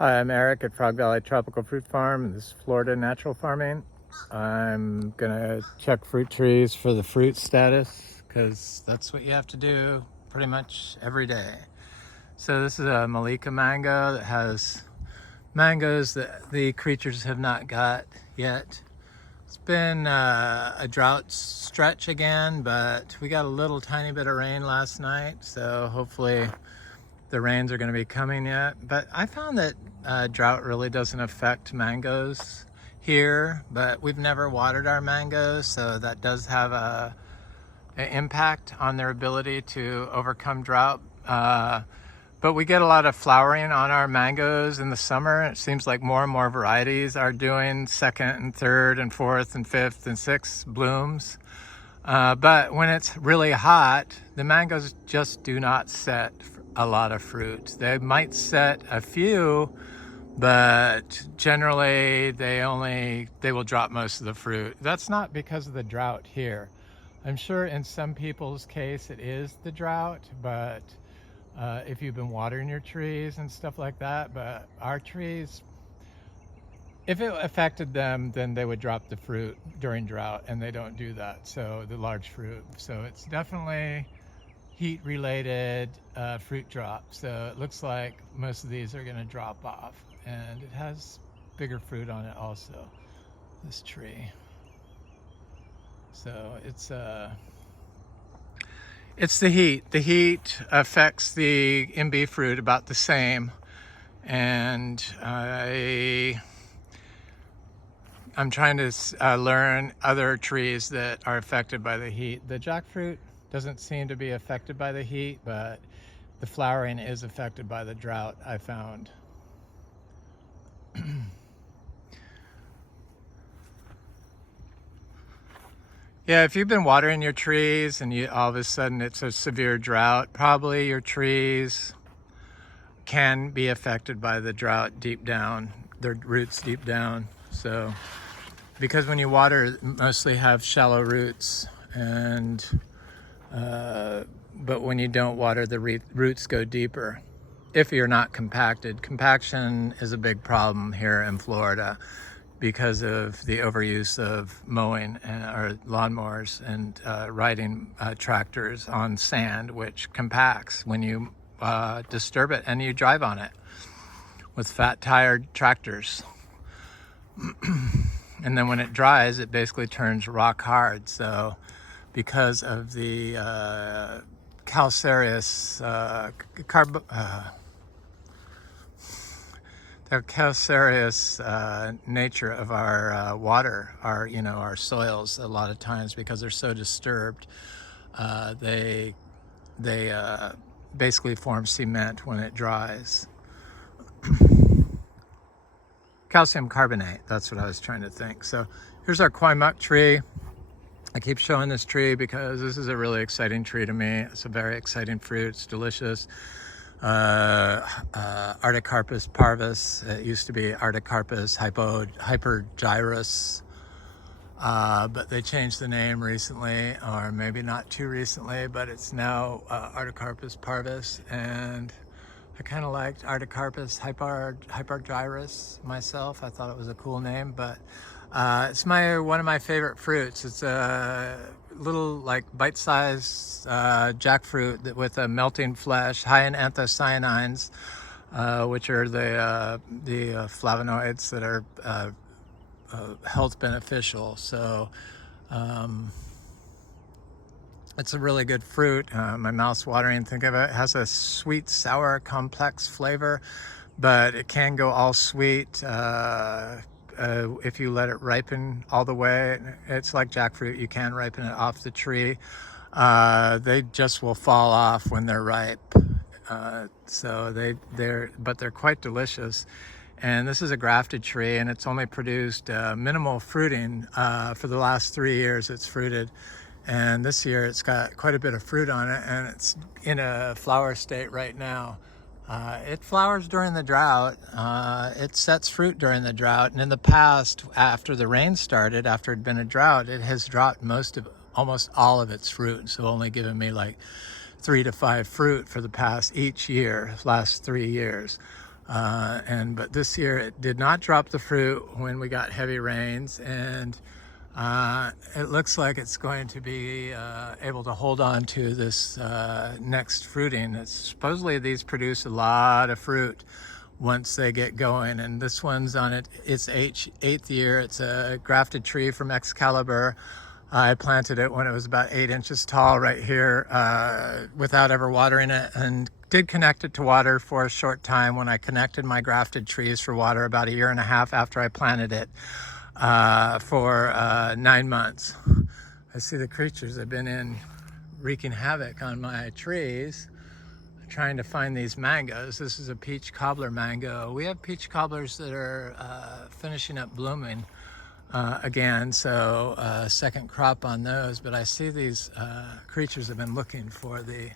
Hi, I'm Eric at Frog Valley Tropical Fruit Farm. This is Florida Natural Farming. I'm gonna check fruit trees for the fruit status because that's what you have to do pretty much every day. So this is a Malika mango that has mangoes that the creatures have not got yet. It's been a drought stretch again, but we got a little tiny bit of rain last night, so hopefully the rains are going to be coming yet. But I found that drought really doesn't affect mangoes here, but we've never watered our mangoes, so that does have an impact on their ability to overcome drought. But we get a lot of flowering on our mangoes in the summer. It seems like more and more varieties are doing second and third and fourth and fifth and sixth blooms. But when it's really hot, the mangoes just do not set a lot of fruit. They might set a few, but generally they will drop most of the fruit. That's not because of the drought here. I'm sure in some people's case it is the drought, but if you've been watering your trees and stuff like that, but our trees, if it affected them, then they would drop the fruit during drought, and they don't do that. So the large fruit. So it's definitely heat related fruit drop. So it looks like most of these are going to drop off, and it has bigger fruit on it also, this tree. So it's the heat. The heat affects the Imbe fruit about the same, and I'm trying to learn other trees that are affected by the heat. The jackfruit doesn't seem to be affected by the heat, but the flowering is affected by the drought, I found. Yeah, if you've been watering your trees and all of a sudden it's a severe drought, probably your trees can be affected by the drought deep down, their roots deep down. So, because when you water, mostly have shallow roots, and but when you don't water, the roots go deeper. If you're not compacted, compaction is a big problem here in Florida because of the overuse of mowing or lawnmowers and riding tractors on sand, which compacts when you disturb it and you drive on it with fat tired tractors. And then when it dries, it basically turns rock hard. So because of the calcareous nature of our water, our soils, a lot of times, because they're so disturbed, they basically form cement when it dries. Calcium carbonate, that's what I was trying to think. So here's our Kwai Muk tree. I keep showing this tree because this is a really exciting tree to me. It's a very exciting fruit. It's delicious. Artocarpus parvus. It used to be Artocarpus hypergyrus, but they changed the name recently, or maybe not too recently, but it's now Artocarpus parvus, and I kind of liked Artocarpus hypergyrus myself. I thought it was a cool name, but it's one of my favorite fruits. It's a little like bite-sized jackfruit with a melting flesh, high in anthocyanins, which are the flavonoids that are health beneficial. So it's a really good fruit. My mouth's watering. Think of it. It has a sweet, sour, complex flavor, but it can go all sweet if you let it ripen all the way. It's like jackfruit. You can ripen it off the tree. They just will fall off when they're ripe. So they're quite delicious. And this is a grafted tree, and it's only produced minimal fruiting for the last 3 years. It's fruited. And this year it's got quite a bit of fruit on it, and it's in a flower state right now. It flowers during the drought. It sets fruit during the drought. And in the past, after the rain started, after it'd been a drought, it has dropped almost all of its fruit. So only given me like 3 to 5 fruit for the last 3 years. But this year it did not drop the fruit when we got heavy rains, and it looks like it's going to be able to hold on to this next fruiting. Supposedly these produce a lot of fruit once they get going, and this one's on its eighth year. It's a grafted tree from Excalibur. I planted it when it was about 8 inches tall right here without ever watering it, and did connect it to water for a short time when I connected my grafted trees for water about 1.5 years after I planted it for 9 months. I see the creatures have been in wreaking havoc on my trees, trying to find these mangoes. This is a peach cobbler mango. We have peach cobblers that are finishing up blooming again, so second crop on those. But I see these creatures have been looking for the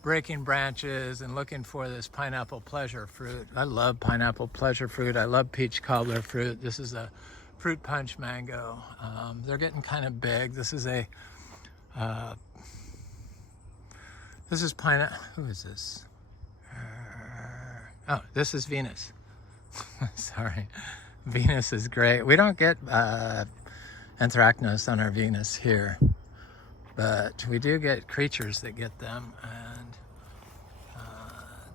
breaking branches and looking for this pineapple pleasure fruit. I love pineapple pleasure fruit. I love peach cobbler fruit. This is a fruit punch mango. They're getting kind of big. This is a this is pineapple. Who is this? Oh, this is Venus. Sorry. Venus is great. We don't get anthracnose on our Venus here, but we do get creatures that get them, and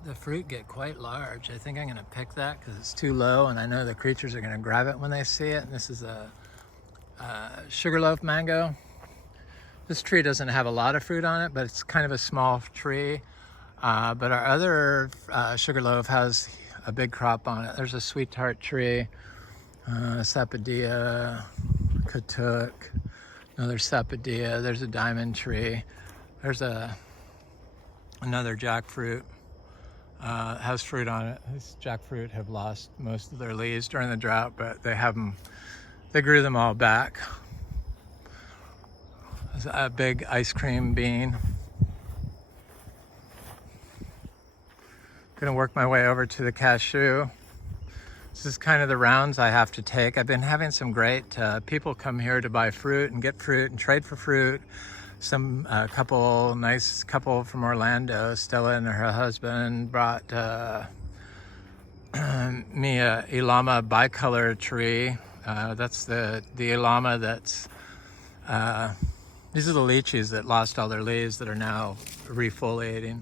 the fruit get quite large. I think I'm going to pick that because it's too low, and I know the creatures are going to grab it when they see it. And this is a sugarloaf mango. This tree doesn't have a lot of fruit on it, but it's kind of a small tree. But our other sugarloaf has a big crop on it. There's a sweet tart tree, sapodilla, katuk, another sapodilla. There's a diamond tree. There's another jackfruit. Has fruit on it. These jackfruit have lost most of their leaves during the drought, but they grew them all back. There's a big ice cream bean. Gonna work my way over to the cashew. This is kind of the rounds I have to take. I've been having some great people come here to buy fruit and get fruit and trade for fruit. Some nice couple from Orlando, Stella and her husband, brought me a Ilama bicolor tree. That's the Ilama that's these are the lychees that lost all their leaves that are now refoliating.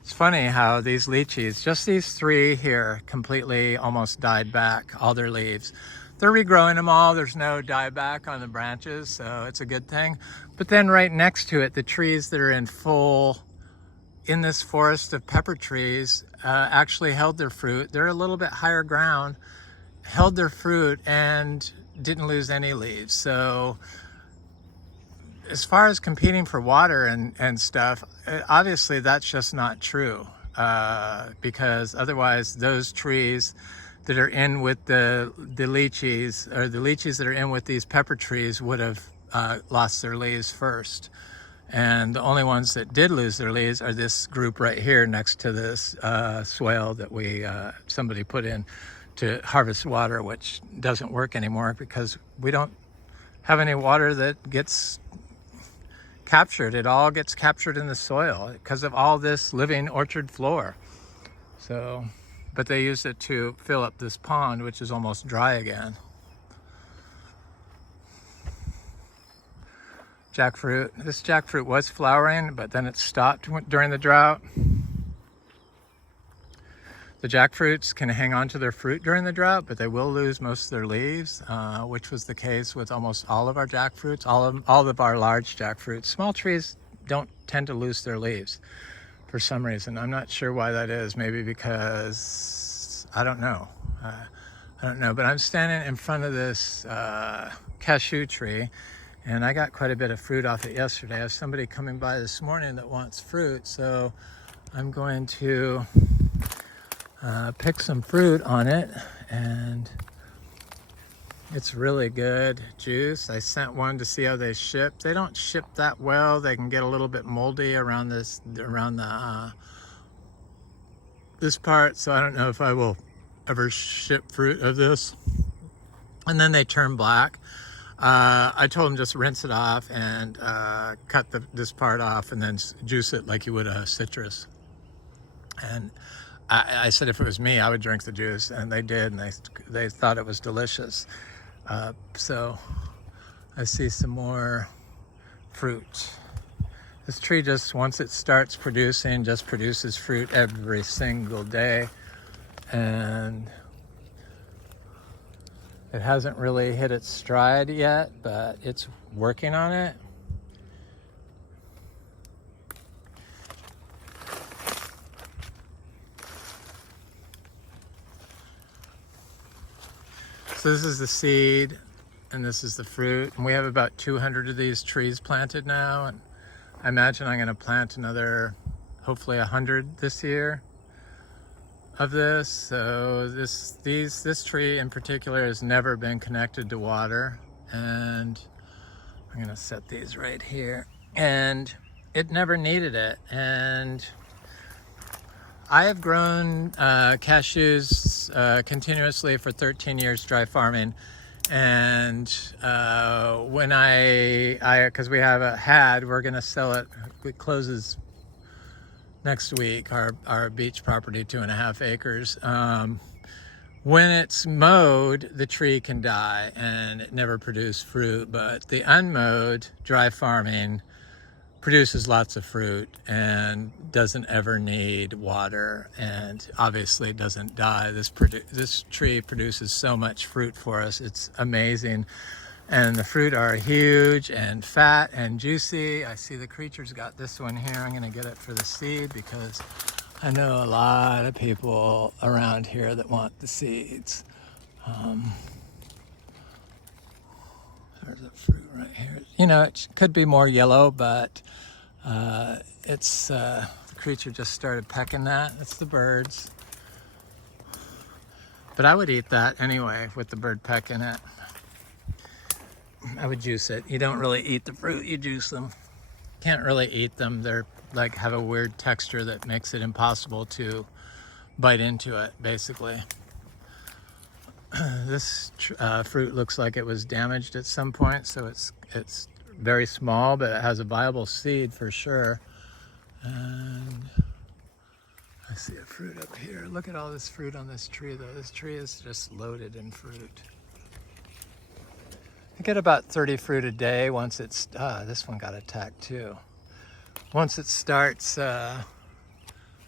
It's funny how these lychees, just these 3 here, completely almost died back, all their leaves. They're regrowing them all. There's no dieback on the branches, so it's a good thing. But then right next to it, the trees that are in this forest of pepper trees actually held their fruit. They're a little bit higher ground, held their fruit, and didn't lose any leaves. So as far as competing for water and stuff, obviously that's just not true, because otherwise those trees that are in with the lychees, or the lychees that are in with these pepper trees, would have lost their leaves first. And the only ones that did lose their leaves are this group right here next to this swale that somebody put in to harvest water, which doesn't work anymore because we don't have any water that gets captured. It all gets captured in the soil because of all this living orchard floor. So, but they use it to fill up this pond, which is almost dry again. Jackfruit. This jackfruit was flowering, but then it stopped during the drought. The jackfruits can hang on to their fruit during the drought, but they will lose most of their leaves, which was the case with almost all of our jackfruits, all of our large jackfruits. Small trees don't tend to lose their leaves for some reason. I'm not sure why that is. Maybe because, I don't know. But I'm standing in front of this cashew tree, and I got quite a bit of fruit off it yesterday. I have somebody coming by this morning that wants fruit, so I'm going to pick some fruit on it, and it's really good juice. I sent one to see how they ship. They don't ship that well. They can get a little bit moldy around this part, so I don't know if I will ever ship fruit of this. And then they turn black. I told them just rinse it off and cut this part off and then juice it like you would a citrus. And I said if it was me, I would drink the juice, and they did, and they thought it was delicious. So I see some more fruit. This tree just, once it starts producing, just produces fruit every single day. And it hasn't really hit its stride yet, but it's working on it. So this is the seed, and this is the fruit. And we have about 200 of these trees planted now. And I imagine I'm gonna plant another, hopefully 100 this year of this. So this tree in particular has never been connected to water. And I'm gonna set these right here. And it never needed it. And I have grown cashews continuously for 13 years dry farming. And when because we have we're gonna sell it. It closes next week, our beach property, 2.5 acres. When it's mowed, the tree can die and it never produced fruit, but the unmowed dry farming produces lots of fruit and doesn't ever need water, and obviously doesn't die. This tree produces so much fruit for us. It's amazing. And the fruit are huge and fat and juicy. I see the creature's got this one here. I'm gonna get it for the seed because I know a lot of people around here that want the seeds. There's a fruit right here. You know, it could be more yellow, but the creature just started pecking that. That's the birds. But I would eat that anyway with the bird pecking it. I would juice it. You don't really eat the fruit, you juice them. Can't really eat them. They're like have a weird texture that makes it impossible to bite into it, basically. This fruit looks like it was damaged at some point, so it's very small, but it has a viable seed for sure. And I see a fruit up here. Look at all this fruit on this tree, though. This tree is just loaded in fruit. I get about 30 fruit a day once it's, this one got attacked too. Once it starts, I'm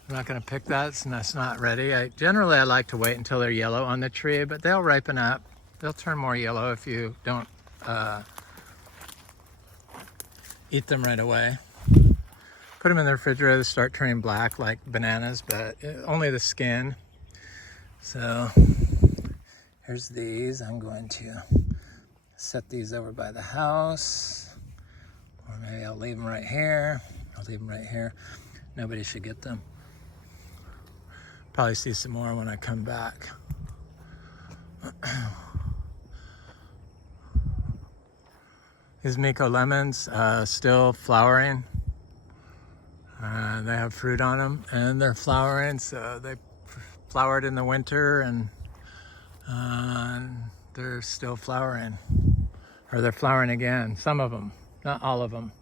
not gonna pick that, and that's not ready. Generally I like to wait until they're yellow on the tree, but they'll ripen up. They'll turn more yellow if you don't eat them right away. Put them in the refrigerator, they start turning black like bananas, but only the skin. So here's these. I'm going to set these over by the house, or maybe I'll leave them right here. I'll leave them right here. Nobody should get them. Probably see some more when I come back. These Miko lemons still flowering. They have fruit on them and they're flowering, so they flowered in the winter, and they're still flowering. Or they're flowering again, some of them, not all of them.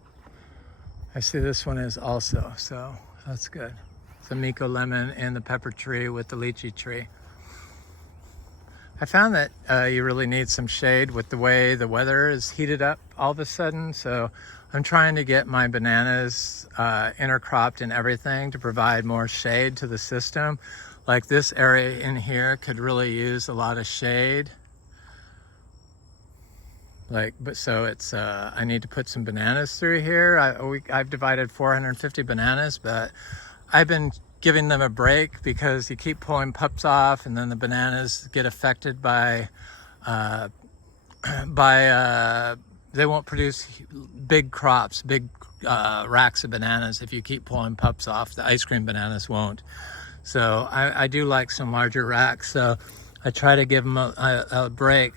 I see this one is also, so that's good. It's a Miko lemon and the pepper tree with the lychee tree. I found that you really need some shade with the way the weather is heated up all of a sudden, so I'm trying to get my bananas intercropped and everything to provide more shade to the system. Like this area in here could really use a lot of shade. So it's, I need to put some bananas through here. I've divided 450 bananas, but I've been giving them a break because you keep pulling pups off, and then the bananas get affected by they won't produce big crops, big racks of bananas if you keep pulling pups off. The ice cream bananas won't. So I do like some larger racks, so I try to give them a break,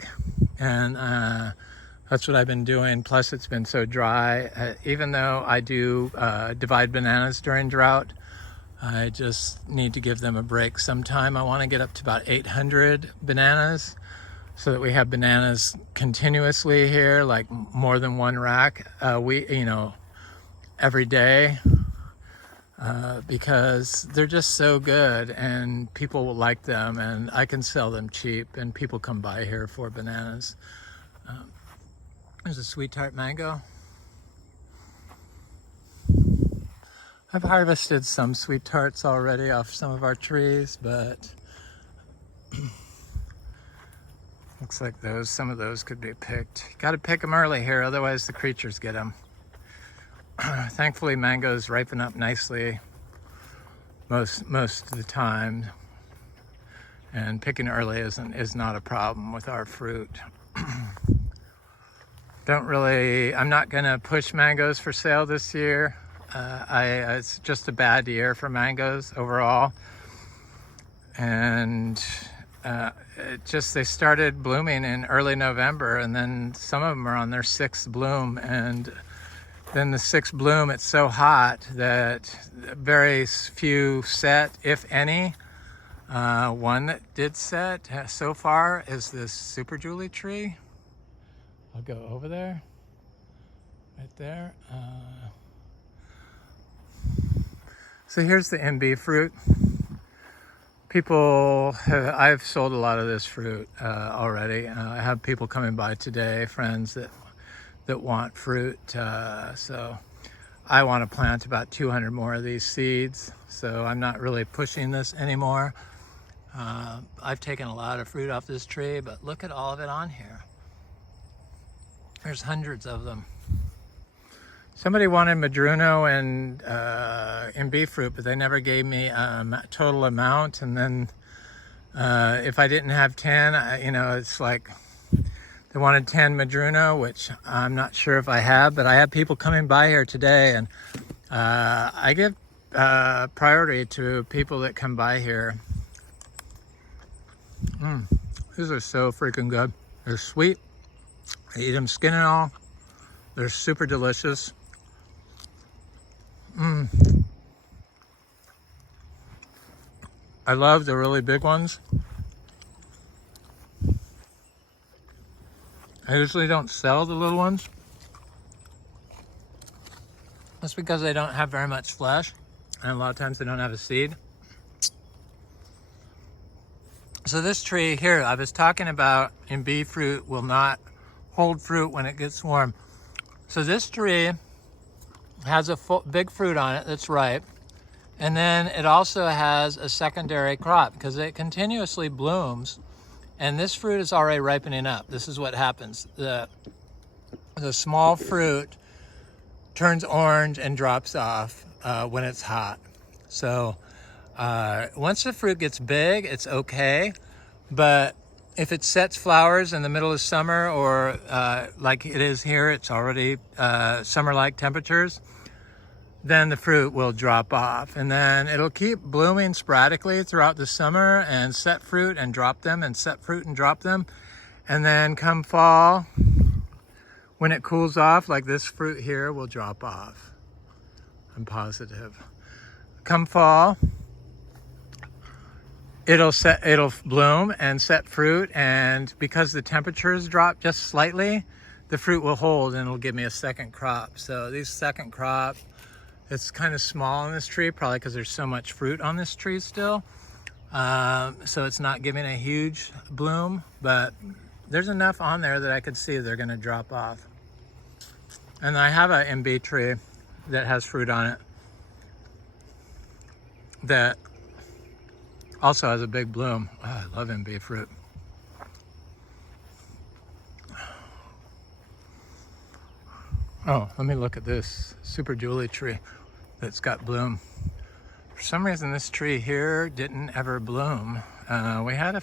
and that's what I've been doing. Plus it's been so dry. Even though I do divide bananas during drought, I just need to give them a break sometime. I want to get up to about 800 bananas so that we have bananas continuously here, like more than one rack every day. because they're just so good and people will like them, and I can sell them cheap and people come by here for bananas. There's a sweet tart mango. I've harvested some sweet tarts already off some of our trees, but looks like some of those could be picked. You gotta pick them early here, otherwise the creatures get them. Thankfully mangoes ripen up nicely most of the time, and picking early is not a problem with our fruit. I'm not gonna push mangoes for sale this year. It's just a bad year for mangoes overall, and they started blooming in early November, and then some of them are on their 6th bloom, and then the 6th bloom, it's so hot that very few set, if any. One that did set so far is this Super Julie tree. I'll go over there, right there. So here's the Imbe fruit. I've sold a lot of this fruit already. I have people coming by today, friends that want fruit. So I want to plant about 200 more of these seeds. So I'm not really pushing this anymore. I've taken a lot of fruit off this tree, but look at all of it on here. There's hundreds of them. Somebody wanted Madruno and Imbe fruit, but they never gave me a total amount. And then if I didn't have 10, it's like they wanted 10 Madruno, which I'm not sure if I have, but I have people coming by here today, and I give priority to people that come by here. These are so freaking good. They're sweet. I eat them skin and all. They're super delicious. I love the really big ones. I usually don't sell the little ones. That's because they don't have very much flesh, and a lot of times they don't have a seed. So this tree here, I was talking about Imbe fruit will not hold fruit when it gets warm. So this tree has a big fruit on it that's ripe, and then it also has a secondary crop because it continuously blooms, and this fruit is already ripening up. This is what happens. The small fruit turns orange and drops off when it's hot. So once the fruit gets big, it's okay, but if it sets flowers in the middle of summer, or like it is here, it's already summer-like temperatures, then the fruit will drop off, and then it'll keep blooming sporadically throughout the summer and set fruit and drop them and set fruit and drop them. And then come fall, when it cools off, like this fruit here will drop off. I'm positive. Come fall, it'll bloom and set fruit, and because the temperatures drop just slightly, the fruit will hold and it'll give me a second crop. So these second crop, it's kind of small on this tree, probably because there's so much fruit on this tree still. So it's not giving a huge bloom, but there's enough on there that I could see they're gonna drop off. And I have an Imbe tree that has fruit on it that also has a big bloom. Oh, I love Imbe fruit. Oh, let me look at this Super Julie tree that's got bloom. For some reason, this tree here didn't ever bloom. We had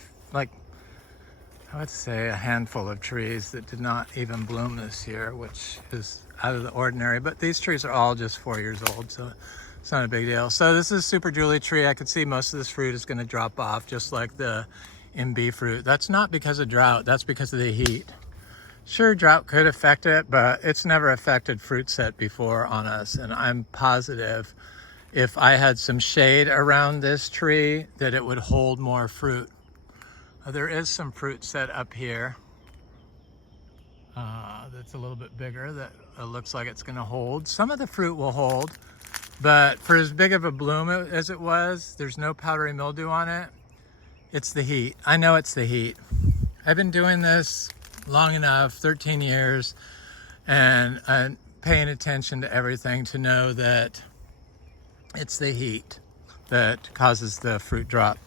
I would say a handful of trees that did not even bloom this year, which is out of the ordinary, but these trees are all just 4 years old, so it's not a big deal. So this is Super Julie tree. I could see most of this fruit is gonna drop off, just like the Imbe fruit. That's not because of drought, that's because of the heat. Sure, drought could affect it, but it's never affected fruit set before on us. And I'm positive if I had some shade around this tree that it would hold more fruit. There is some fruit set up here that's a little bit bigger that looks like it's gonna hold. Some of the fruit will hold. But for as big of a bloom as it was, there's no powdery mildew on it. It's the heat. I know it's the heat. I've been doing this long enough, 13 years, and I'm paying attention to everything to know that it's the heat that causes the fruit drop.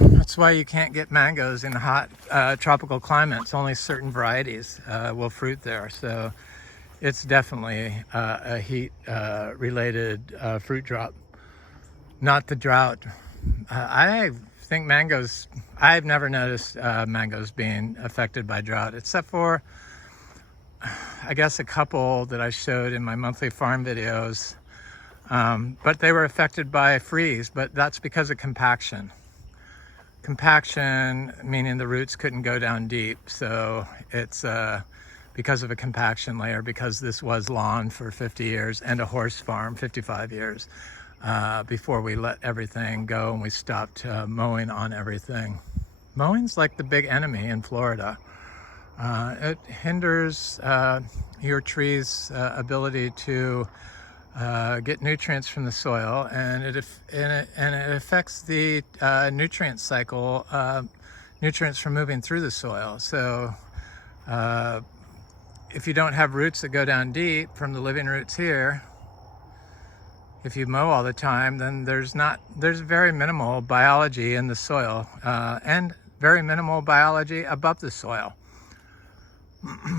That's why you can't get mangoes in hot tropical climates. Only certain varieties will fruit there. So it's definitely a heat related fruit drop, not the drought. I think mangoes, I've never noticed mangoes being affected by drought, except for, I guess, a couple that I showed in my monthly farm videos. But they were affected by freeze, but that's because of compaction. Compaction, meaning the roots couldn't go down deep. So it's because of a compaction layer, because this was lawn for 50 years and a horse farm, 55 years, before we let everything go and we stopped mowing on everything. Mowing's like the big enemy in Florida. It hinders your tree's ability to get nutrients from the soil, and it affects the nutrient cycle, nutrients from moving through the soil. So if you don't have roots that go down deep from the living roots here, if you mow all the time, then there's very minimal biology in the soil, and very minimal biology above the soil.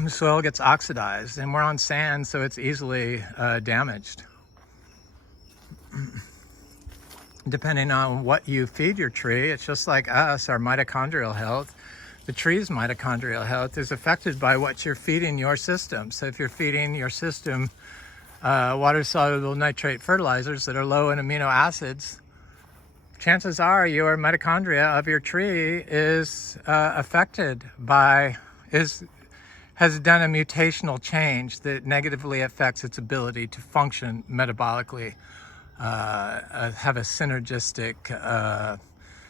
The soil gets oxidized, and we're on sand, so it's easily damaged. Depending on what you feed your tree, it's just like us, our mitochondrial health. The tree's mitochondrial health is affected by what you're feeding your system. So if you're feeding your system water-soluble nitrate fertilizers that are low in amino acids, chances are your mitochondria of your tree is affected by, has done a mutational change that negatively affects its ability to function metabolically, have a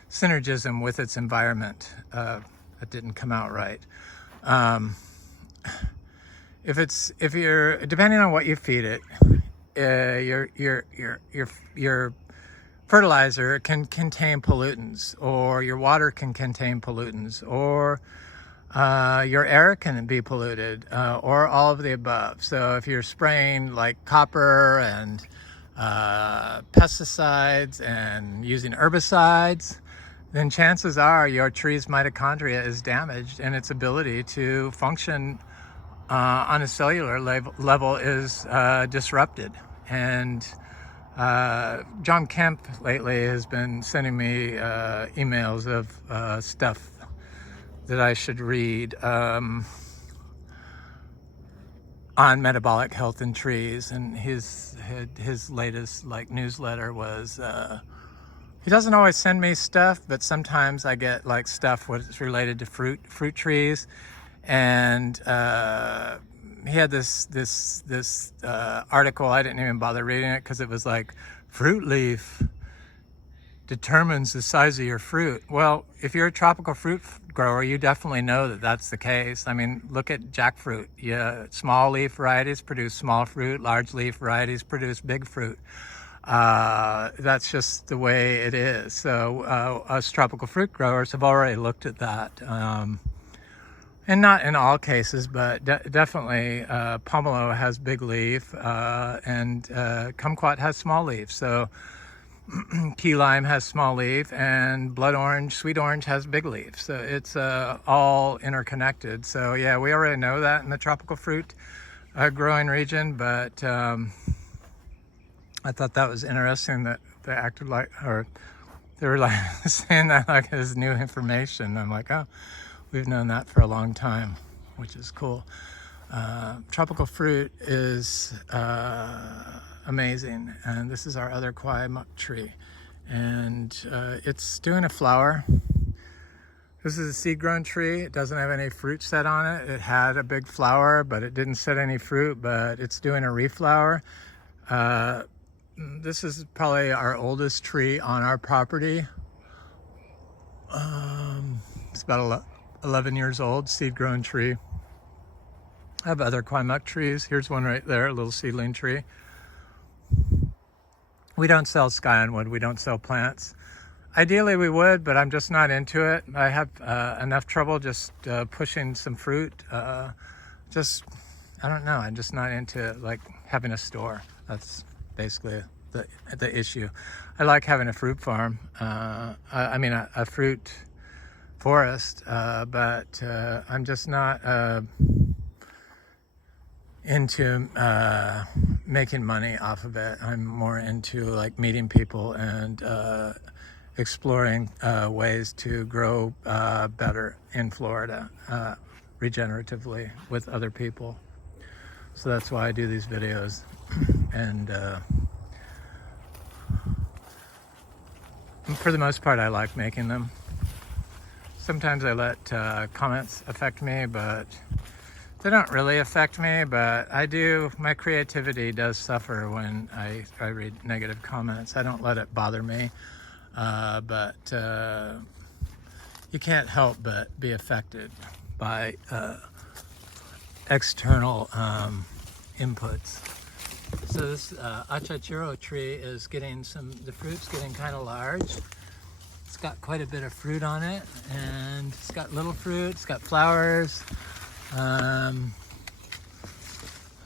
synergism with its environment. That didn't come out right. If you're depending on what you feed it, your fertilizer can contain pollutants, or your water can contain pollutants, or your air can be polluted, or all of the above. So if you're spraying like copper and pesticides and using herbicides, then chances are your tree's mitochondria is damaged, and its ability to function on a cellular level is disrupted. And John Kemp lately has been sending me emails of stuff that I should read on metabolic health in trees, and his latest like newsletter was he doesn't always send me stuff, but sometimes I get like stuff what's related to fruit trees. And he had this article. I didn't even bother reading it because it was like, fruit leaf determines the size of your fruit. Well, if you're a tropical fruit grower, you definitely know that that's the case. I mean, look at jackfruit. Yeah, small leaf varieties produce small fruit. Large leaf varieties produce big fruit. That's just the way it is. So us tropical fruit growers have already looked at that. And not in all cases, but definitely pomelo has big leaf, and kumquat has small leaf. So key lime has small leaf, and blood orange, sweet orange has big leaf. So it's all interconnected. So yeah, we already know that in the tropical fruit growing region, but I thought that was interesting that they acted like, or they were like saying that like as new information. I'm like, oh, we've known that for a long time, which is cool. Tropical fruit is amazing, and this is our other Kwai Muk tree, and it's doing a flower. This is a seed-grown tree. It doesn't have any fruit set on it. It had a big flower, but it didn't set any fruit, but it's doing a reflower. This is probably our oldest tree on our property. It's about 11 years old, seed-grown tree. I have other Kwai Muk trees. Here's one right there, a little seedling tree. We don't sell skyline, we don't sell plants. Ideally we would, but I'm just not into it. I have enough trouble just pushing some fruit. I don't know, I'm just not into like having a store. That's basically the issue. I like having a fruit farm, I mean a fruit forest, but I'm just not into making money off of it. I'm more into like meeting people and exploring ways to grow better in Florida regeneratively with other people. So that's why I do these videos. And for the most part I like making them. Sometimes I let comments affect me, but they don't really affect me, but I do, my creativity does suffer when I read negative comments. I don't let it bother me, but you can't help but be affected by external inputs. So this Achachairu tree is getting the fruit's getting kind of large. It's got quite a bit of fruit on it, and it's got little fruit, it's got flowers. I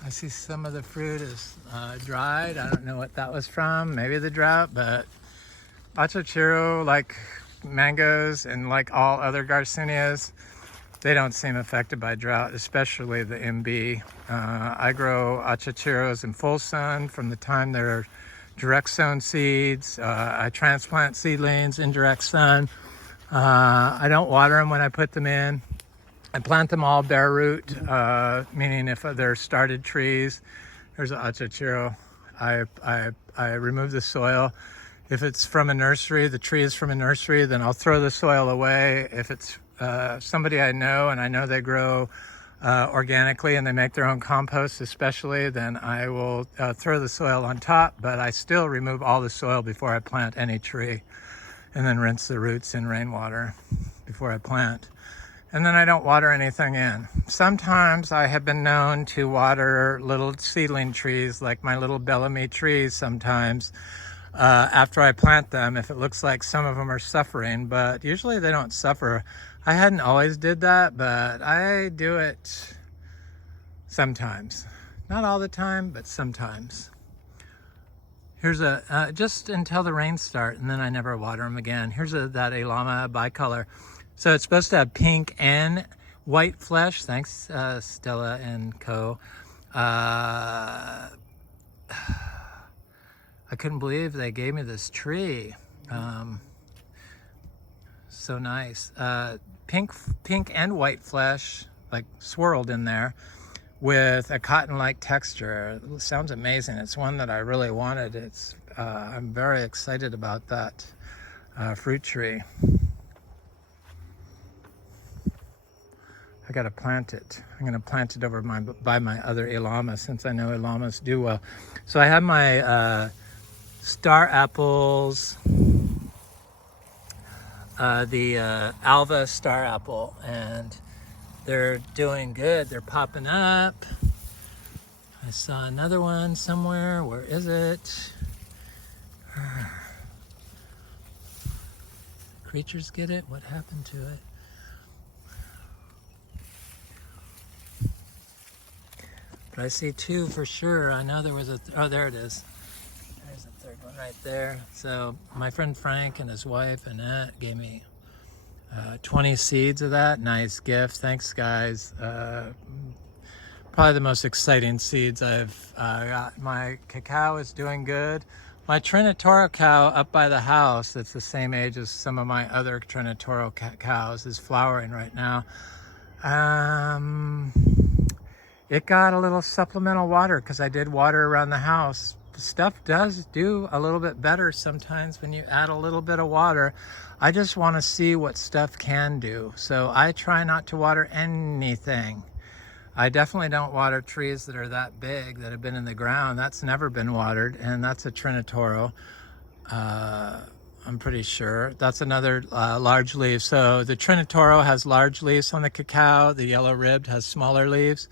see some of the fruit is dried. I don't know what that was from, maybe the drought, but Achachairu, like mangoes and like all other Garcinias, they don't seem affected by drought, especially the Imbe. I grow Achachairus in full sun from the time they're direct sown seeds. I transplant seedlings in direct sun. I don't water them when I put them in. I plant them all bare root, meaning if they're started trees. Here's an Achachairu. I remove the soil. If it's from a nursery, the tree is from a nursery, then I'll throw the soil away. If it's somebody I know and I know they grow organically and they make their own compost especially, then I will throw the soil on top, but I still remove all the soil before I plant any tree, and then rinse the roots in rainwater before I plant. And then I don't water anything in. Sometimes I have been known to water little seedling trees, like my little Bellamy trees sometimes, after I plant them, if it looks like some of them are suffering, but usually they don't suffer. I hadn't always did that, but I do it sometimes. Not all the time, but sometimes. Here's just until the rains start, and then I never water them again. Here's that Elama bicolor. So it's supposed to have pink and white flesh. Thanks, Stella and co. I couldn't believe they gave me this tree. So nice. Pink and white flesh, like swirled in there, with a cotton-like texture. It sounds amazing. It's one that I really wanted. I'm very excited about that fruit tree. I gotta plant it. I'm gonna plant it over by my other Elama, since I know Elamas do well. So I have my star apples, the Alva star apple, and they're doing good. They're popping up. I saw another one somewhere. Where is it? Creatures get it? What happened to it? But I see two for sure. I know there was oh, there it is. There's the third one right there. So my friend Frank and his wife Annette gave me 20 seeds of that. Nice gift. Thanks, guys. Probably the most exciting seeds I've got. My cacao is doing good. My Trinitoro cow up by the house, that's the same age as some of my other Trinitoro cows, is flowering right now. It got a little supplemental water because I did water around the house. Stuff does do a little bit better sometimes when you add a little bit of water. I just want to see what stuff can do. So I try not to water anything. I definitely don't water trees that are that big, that have been in the ground. That's never been watered, and that's a Trinitoro. I'm pretty sure. That's another large leaf. So the Trinitoro has large leaves on the cacao. The yellow ribbed has smaller leaves.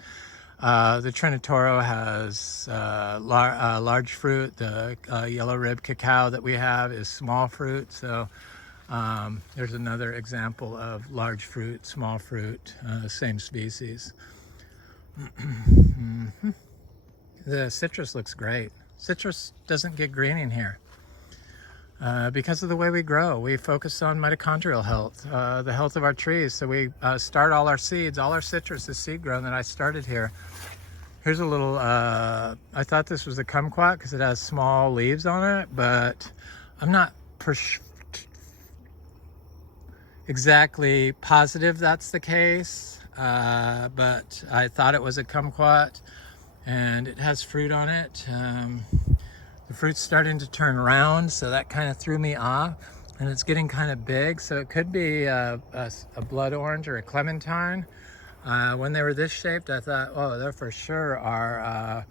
The Trinitoro has large fruit. The yellow rib cacao that we have is small fruit. So there's another example of large fruit, small fruit, same species. The citrus looks great. Citrus doesn't get greening here because of the way we grow. We focus on mitochondrial health, the health of our trees. So we start all our seeds, all our citrus is seed grown that I started here. Here's a little, I thought this was a kumquat because it has small leaves on it, but I'm not exactly positive that's the case, but I thought it was a kumquat, and it has fruit on it. The fruit's starting to turn round, so that kind of threw me off, and it's getting kind of big, so it could be a blood orange or a clementine. When they were this shaped, I thought, oh, they're for sure are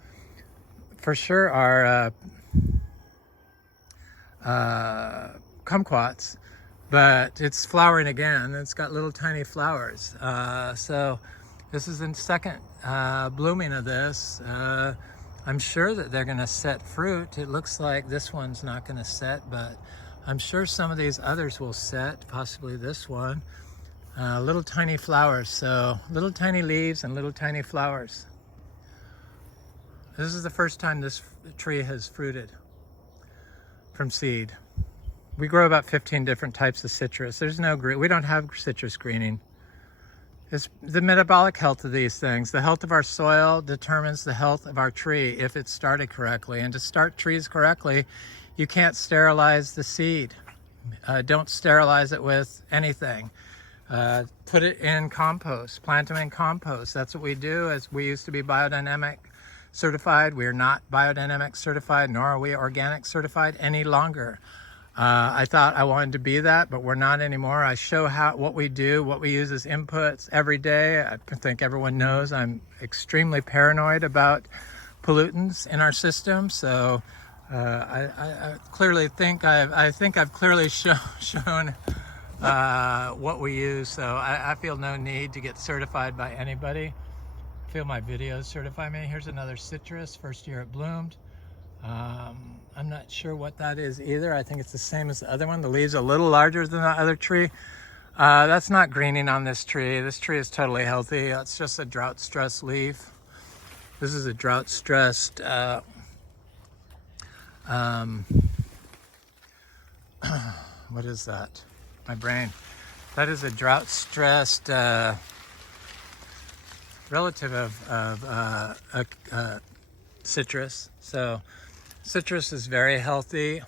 kumquats. But it's flowering again. It's got little tiny flowers. So this is the second blooming of this. I'm sure that they're going to set fruit. It looks like this one's not going to set, but I'm sure some of these others will set, possibly this one. Little tiny flowers, so little tiny leaves and little tiny flowers. This is the first time this tree has fruited from seed. We grow about 15 different types of citrus. There's no green, we don't have citrus greening. It's the metabolic health of these things. The health of our soil determines the health of our tree if it's started correctly. And to start trees correctly, you can't sterilize the seed. Don't sterilize it with anything. Put it in compost, plant them in compost. That's what we do. As we used to be biodynamic certified. We are not biodynamic certified, nor are we organic certified any longer. I thought I wanted to be that, but we're not anymore. I show what we do, what we use as inputs every day. I think everyone knows I'm extremely paranoid about pollutants in our system. So I clearly think I've clearly shown what we use. So I feel no need to get certified by anybody. I feel my videos certify me. Here's another citrus, first year it bloomed. I'm not sure what that is either. I think it's the same as the other one. The leaves are a little larger than the other tree. That's not greening on this tree. This tree is totally healthy. It's just a drought stressed leaf. This is a drought stressed what is that? My brain. That is a drought stressed relative of citrus. So citrus is very healthy,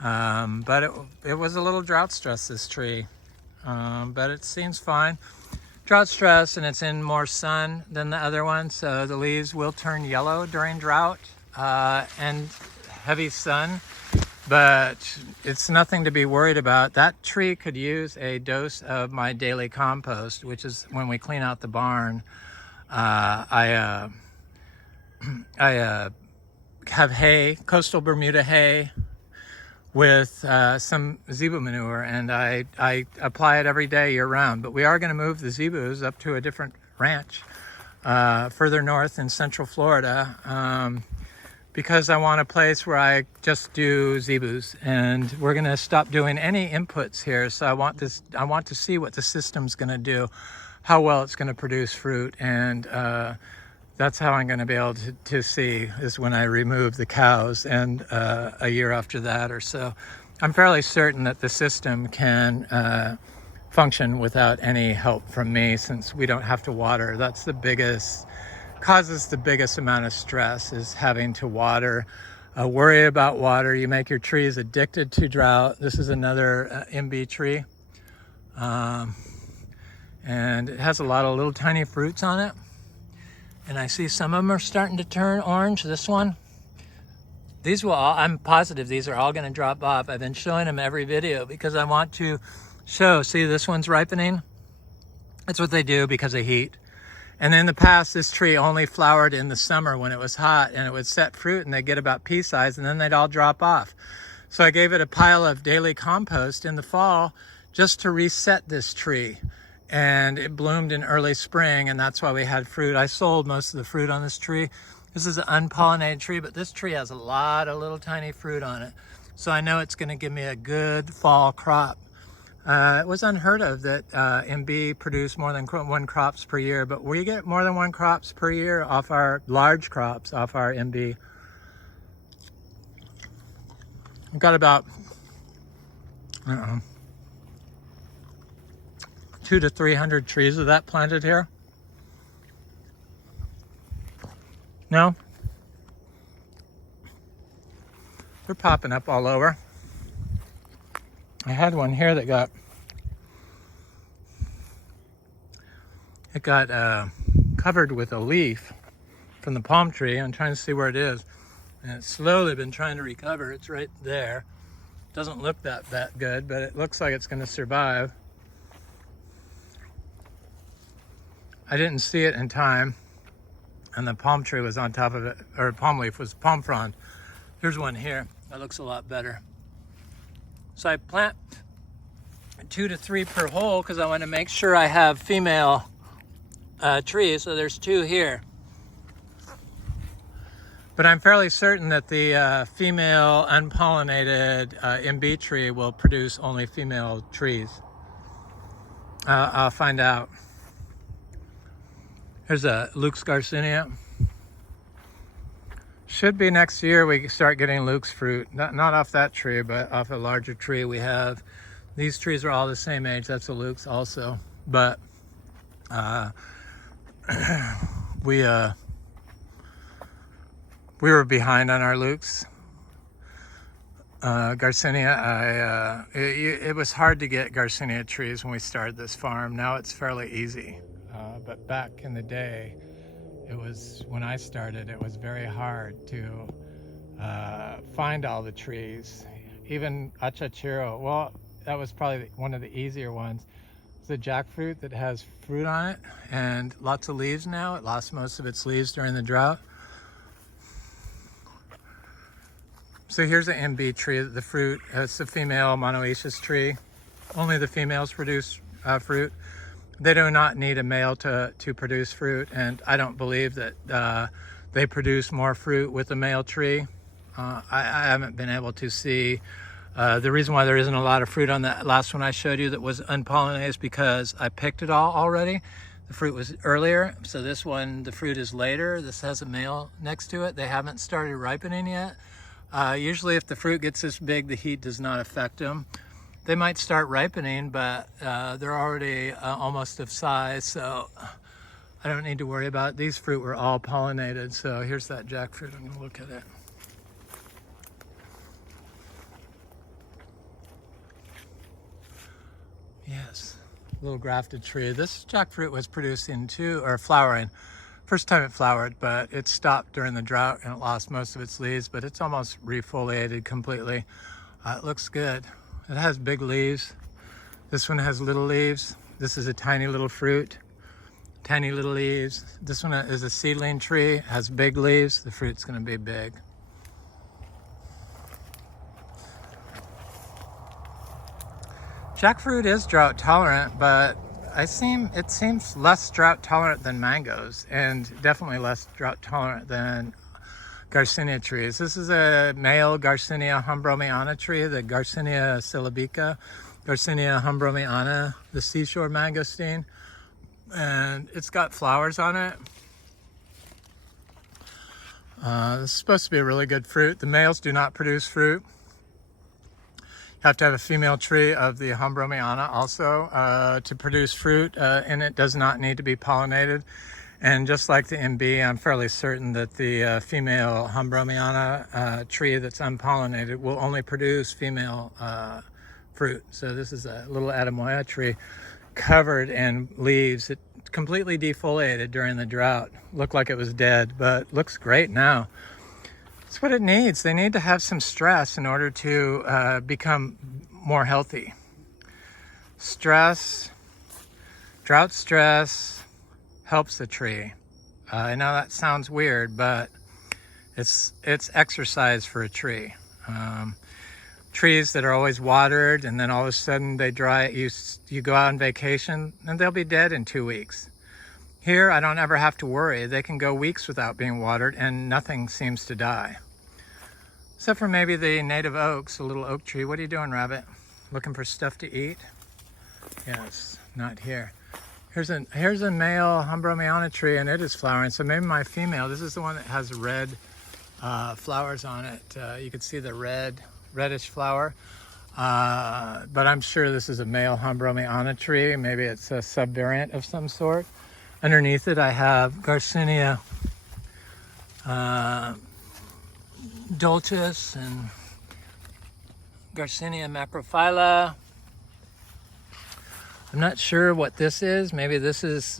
but it was a little drought stress, this tree, but it seems fine. Drought stress, and it's in more sun than the other one, so the leaves will turn yellow during drought and heavy sun, but it's nothing to be worried about. That tree could use a dose of my daily compost, which is when we clean out the barn. I have hay, coastal Bermuda hay, with some zebu manure, and I apply it every day year round. But we are going to move the zebus up to a different ranch further north in Central Florida because I want a place where I just do zebus, and we're going to stop doing any inputs here. So I want to see what the system's going to do, how well it's going to produce fruit, and that's how I'm going to be able to see is when I remove the cows, and a year after that or so. I'm fairly certain that the system can function without any help from me, since we don't have to water. That's causes the biggest amount of stress, is having to water, worry about water. You make your trees addicted to drought. This is another Imbe tree. And it has a lot of little tiny fruits on it. And I see some of them are starting to turn orange. This one, these will all, I'm positive these are all going to drop off. I've been showing them every video because I want to show, see this one's ripening? That's what they do because of heat. And in the past, this tree only flowered in the summer when it was hot, and it would set fruit and they'd get about pea size, and then they'd all drop off. So I gave it a pile of daily compost in the fall just to reset this tree. and it bloomed in early spring, and that's why we had fruit. I sold most of the fruit on this tree. This is an unpollinated tree, but this tree has a lot of little tiny fruit on it. So I know it's gonna give me a good fall crop. It was unheard of that Imbe produced more than one crops per year, but we get more than one crops per year off our large crops, off our Imbe. We've got about, I don't know, 200 to 300 trees of that planted here. No? They're popping up all over. I had one here that got covered with a leaf from the palm tree. I'm trying to see where it is, and it's slowly been trying to recover. It's right there. Doesn't look that good, but it looks like it's going to survive. I didn't see it in time, and the palm tree was on top of it, or palm leaf was palm frond. Here's one here that looks a lot better. So I plant 2 to 3 per hole because I want to make sure I have female trees. So there's 2 here. But I'm fairly certain that the female unpollinated Imbe tree will produce only female trees. I'll find out. Here's a Luke's Garcinia. Should be next year we start getting Luke's fruit. Not off that tree, but off a larger tree we have. These trees are all the same age. That's a Luke's also. But we were behind on our Luke's. Garcinia, it was hard to get Garcinia trees when we started this farm. Now it's fairly easy. But back in the day, it was, when I started, it was very hard to find all the trees. Even Achachairu, well, that was probably one of the easier ones. It's a jackfruit that has fruit on it and lots of leaves now. It lost most of its leaves during the drought. So here's an Imbe tree, the fruit. It's a female monoecious tree. Only the females produce fruit. They do not need a male to produce fruit, and I don't believe that they produce more fruit with a male tree. I haven't been able to see. The reason why there isn't a lot of fruit on that last one I showed you that was unpollinated is because I picked it all already. The fruit was earlier, so this one, the fruit is later. This has a male next to it. They haven't started ripening yet. Usually if the fruit gets this big, the heat does not affect them. They might start ripening, but they're already almost of size, so I don't need to worry about it. These fruit were all pollinated, so here's that jackfruit. I'm gonna look at it. Yes, little grafted tree. This jackfruit was producing flowering. First time it flowered, but it stopped during the drought and it lost most of its leaves, but it's almost refoliated completely. It looks good. It has big leaves. This one has little leaves. This is a tiny little fruit, tiny little leaves. This one is a seedling tree, has big leaves. The fruit's gonna be big. Jackfruit is drought tolerant, but it seems less drought tolerant than mangoes, and definitely less drought tolerant than Garcinia trees. This is a male Garcinia humbromiana tree, the Garcinia celebica, Garcinia humbromiana, the seashore mangosteen, and it's got flowers on it. This is supposed to be a really good fruit. The males do not produce fruit. You have to have a female tree of the humbromiana also to produce fruit, and it does not need to be pollinated. And just like the Imbe, I'm fairly certain that the female humbromiana tree that's unpollinated will only produce female fruit. So this is a little Adamoya tree covered in leaves. It completely defoliated during the drought. Looked like it was dead, but looks great now. That's what it needs. They need to have some stress in order to become more healthy. Stress, drought stress, helps the tree. I know that sounds weird, but it's exercise for a tree. trees that are always watered, and then all of a sudden they dry. You go out on vacation and they'll be dead in 2 weeks. Here, I don't ever have to worry. They can go weeks without being watered and nothing seems to die. Except for maybe the native oaks, a little oak tree. What are you doing, rabbit? Looking for stuff to eat? Yes, not here. Here's a male Ambromiana tree, and it is flowering. So maybe my female, this is the one that has red flowers on it. You can see the reddish flower. But I'm sure this is a male Ambromiana tree. Maybe it's a subvariant of some sort. Underneath it, I have Garcinia dulcis and Garcinia macrophylla. I'm not sure what this is. Maybe this is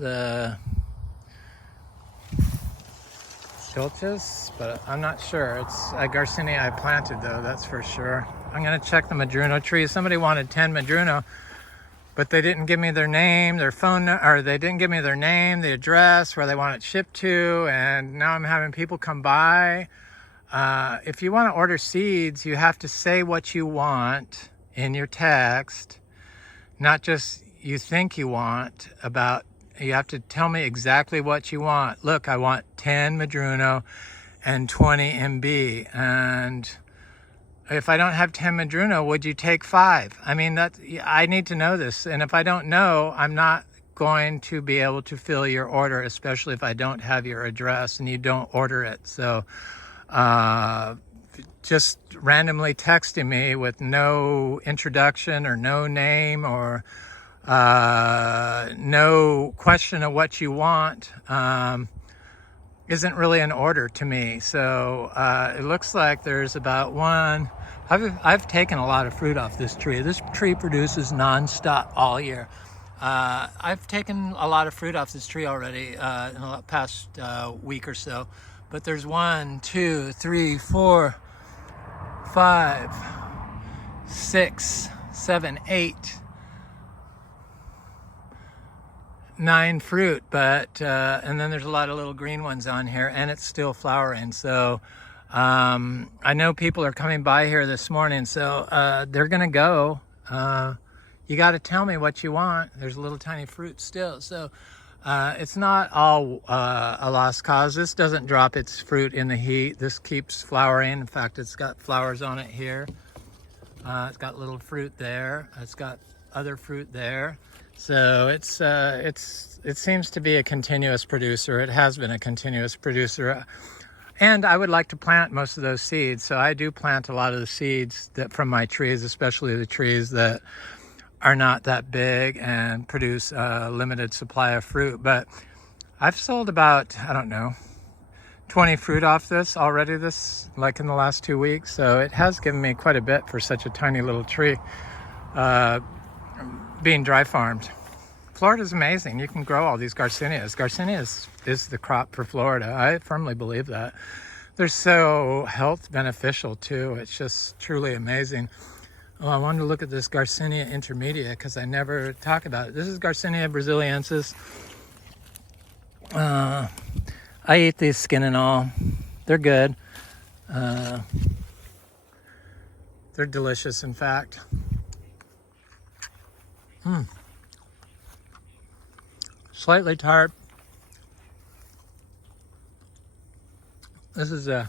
dulcis, but I'm not sure. It's a Garcinia I planted though, that's for sure. I'm gonna check the Madruno trees. Somebody wanted 10 Madruno, but they didn't give me their name, their phone, or they didn't give me their name, the address, where they want it shipped to, and now I'm having people come by. If you want to order seeds, you have to say what you want in your text, not just you think you want. You have to tell me exactly what you want. Look, I want 10 Madruno and 20 Imbe, and if I don't have 10 Madruno, would you take 5? I mean, I need to know this. And if I don't know, I'm not going to be able to fill your order, especially if I don't have your address and you don't order it. So just randomly texting me with no introduction or no name or no question of what you want isn't really an order to me. So it looks like there's about one. I've taken a lot of fruit off this tree. This tree produces nonstop all year. I've taken a lot of fruit off this tree already in the past week or so. But there's 1, 2, 3, 4, 5, 6, 7, 8, 9 fruit, but and then there's a lot of little green ones on here, and it's still flowering. So I know people are coming by here this morning, so they're gonna go. You got to tell me what you want. There's a little tiny fruit still, so it's not all a lost cause. This doesn't drop its fruit in the heat. This keeps flowering. In fact, it's got flowers on it here. It's got little fruit there. It's got other fruit there. So it seems to be a continuous producer. It has been a continuous producer. And I would like to plant most of those seeds. So I do plant a lot of the seeds from my trees, especially the trees that are not that big and produce a limited supply of fruit. But I've sold about, I don't know, 20 fruit off this already, like in the last 2 weeks. So it has given me quite a bit for such a tiny little tree being dry farmed. Florida's amazing. You can grow all these Garcinias. Garcinia is the crop for Florida. I firmly believe that. They're so health beneficial too. It's just truly amazing. Oh, I wanted to look at this Garcinia intermedia because I never talk about it. This is Garcinia brasiliensis. I eat these skin and all. They're good. They're delicious, in fact. Slightly tart. This is a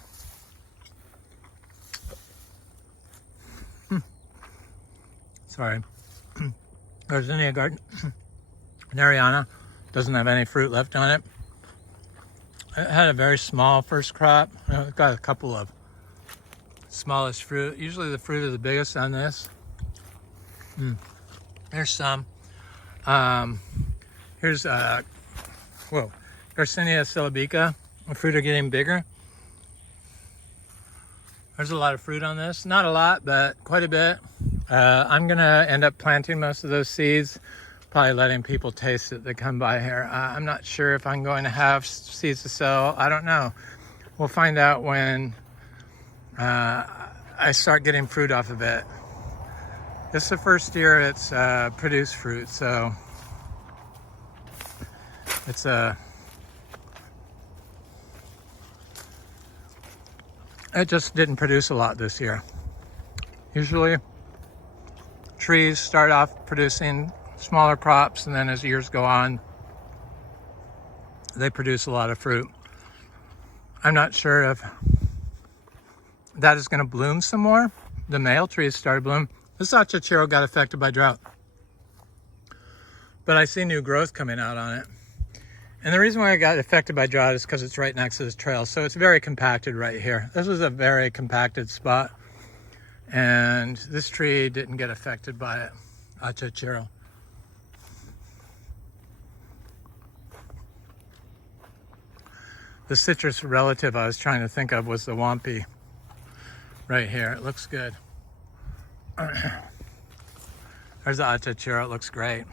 sorry. Garcinia gardneriana doesn't have any fruit left on it. It had a very small first crop. It's got a couple of smallest fruit. Usually the fruit is the biggest on this. There's some. Here's Garcinia celebica. The fruit are getting bigger. There's a lot of fruit on this. Not a lot, but quite a bit. I'm gonna end up planting most of those seeds, probably letting people taste it that come by here. I'm not sure if I'm going to have seeds to sell. I don't know. We'll find out when I start getting fruit off of it. This is the first year it's produced fruit, so it's it just didn't produce a lot this year. Usually trees start off producing smaller crops, and then as years go on, they produce a lot of fruit. I'm not sure if that is going to bloom some more. The male trees started to bloom. This Achachairu got affected by drought, but I see new growth coming out on it. And the reason why it got affected by drought is because it's right next to this trail. So it's very compacted right here. This was a very compacted spot, and this tree didn't get affected by it, Achachairu. The citrus relative I was trying to think of was the wampy right here. It looks good. There's the Achachairu. It looks great.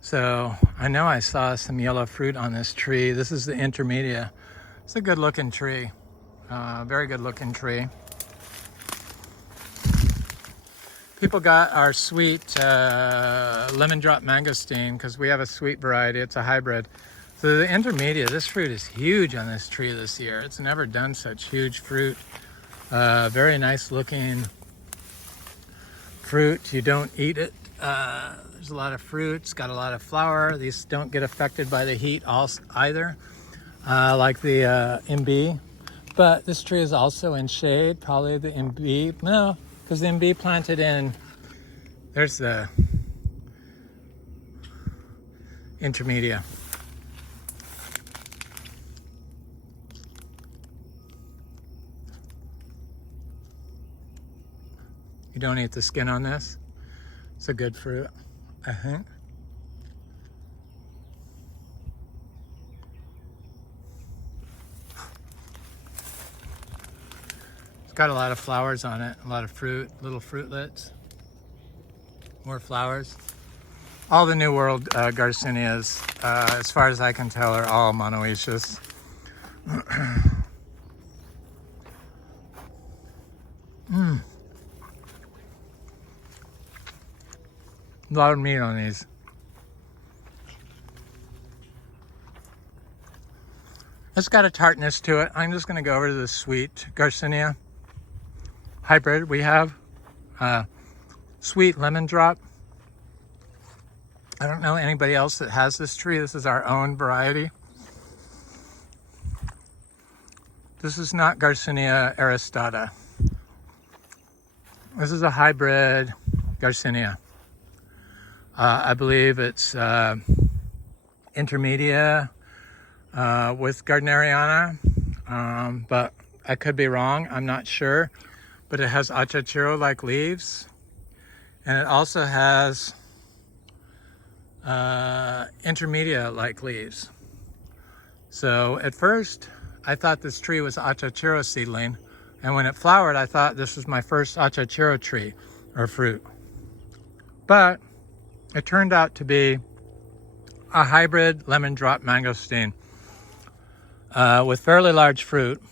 So I know I saw some yellow fruit on this tree. This is the intermedia. It's a good looking tree. Very good looking tree. People got our sweet lemon drop mangosteen because we have a sweet variety. It's a hybrid. So the intermedia, this fruit is huge on this tree this year. It's never done such huge fruit. Very nice looking fruit. You don't eat it. There's a lot of fruit. It's got a lot of flower. These don't get affected by the heat either, like the Imbe. But this tree is also in shade, probably the Imbe. No, because the Imbe planted in, there's the intermedia. You don't eat the skin on this. It's a good fruit, I think. It's got a lot of flowers on it, a lot of fruit, little fruitlets, more flowers. All the New World Garcinias, as far as I can tell, are all monoecious. A lot of meat on these. It's got a tartness to it. I'm just going to go over to the sweet Garcinia hybrid. We have sweet lemon drop. I don't know anybody else that has this tree. This is our own variety. This is not Garcinia aristata. This is a hybrid Garcinia. I believe it's intermedia with gardneriana, but I could be wrong. I'm not sure. But it has Achachairu-like leaves, and it also has intermedia-like leaves. So at first, I thought this tree was Achachairu seedling, and when it flowered, I thought this was my first Achachairu tree or fruit. But it turned out to be a hybrid lemon drop mangosteen with fairly large fruit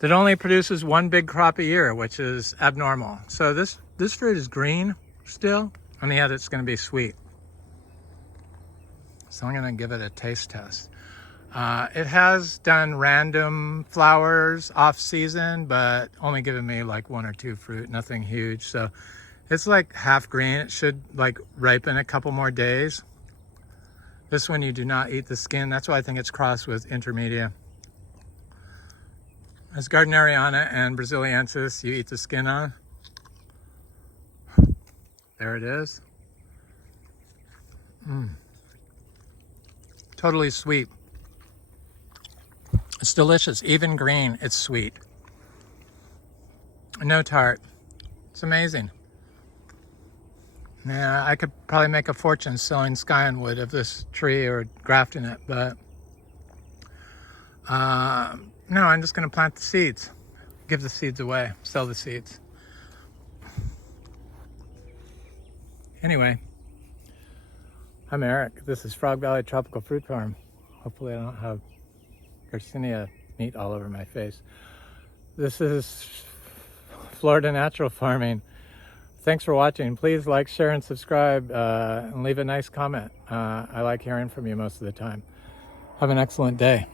that only produces one big crop a year, which is abnormal. So this fruit is green still, and yet it's going to be sweet. So I'm going to give it a taste test. It has done random flowers off season, but only given me like one or two fruit, nothing huge. So it's like half green. It should like ripen a couple more days. This one you do not eat the skin. That's why I think it's crossed with intermedia. As gardneriana and brasiliensis, you eat the skin on. There it is. Totally sweet. It's delicious. Even green, it's sweet. No tart. It's amazing. Yeah, I could probably make a fortune selling scion wood of this tree or grafting it, but no, I'm just going to plant the seeds, give the seeds away, sell the seeds. Anyway, I'm Eric. This is Frog Valley Tropical Fruit Farm. Hopefully I don't have Garcinia meat all over my face. This is Florida Natural Farming. Thanks for watching. Please like, share, and subscribe, and leave a nice comment. I like hearing from you most of the time. Have an excellent day.